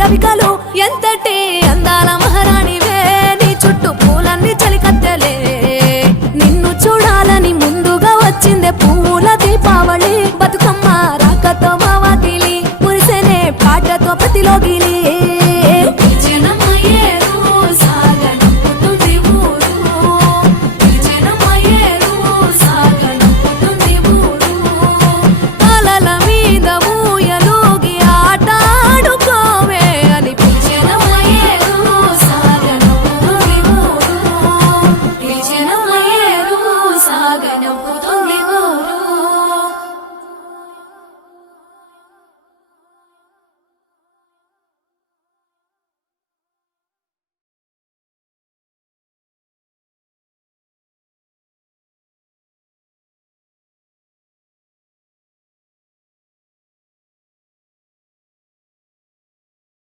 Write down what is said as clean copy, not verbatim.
రవికలు ఎంతటి అందాల మహారాణివే నీ చుట్టూ పూలన్నీ చలికత్తెలే నిన్ను చూడాలని ముందుగా వచ్చిందే పూల దీపావళి బతుకమ్మ రాకతో మా వాకిలి మురిసెనే పాటతో ప్రతిలోకి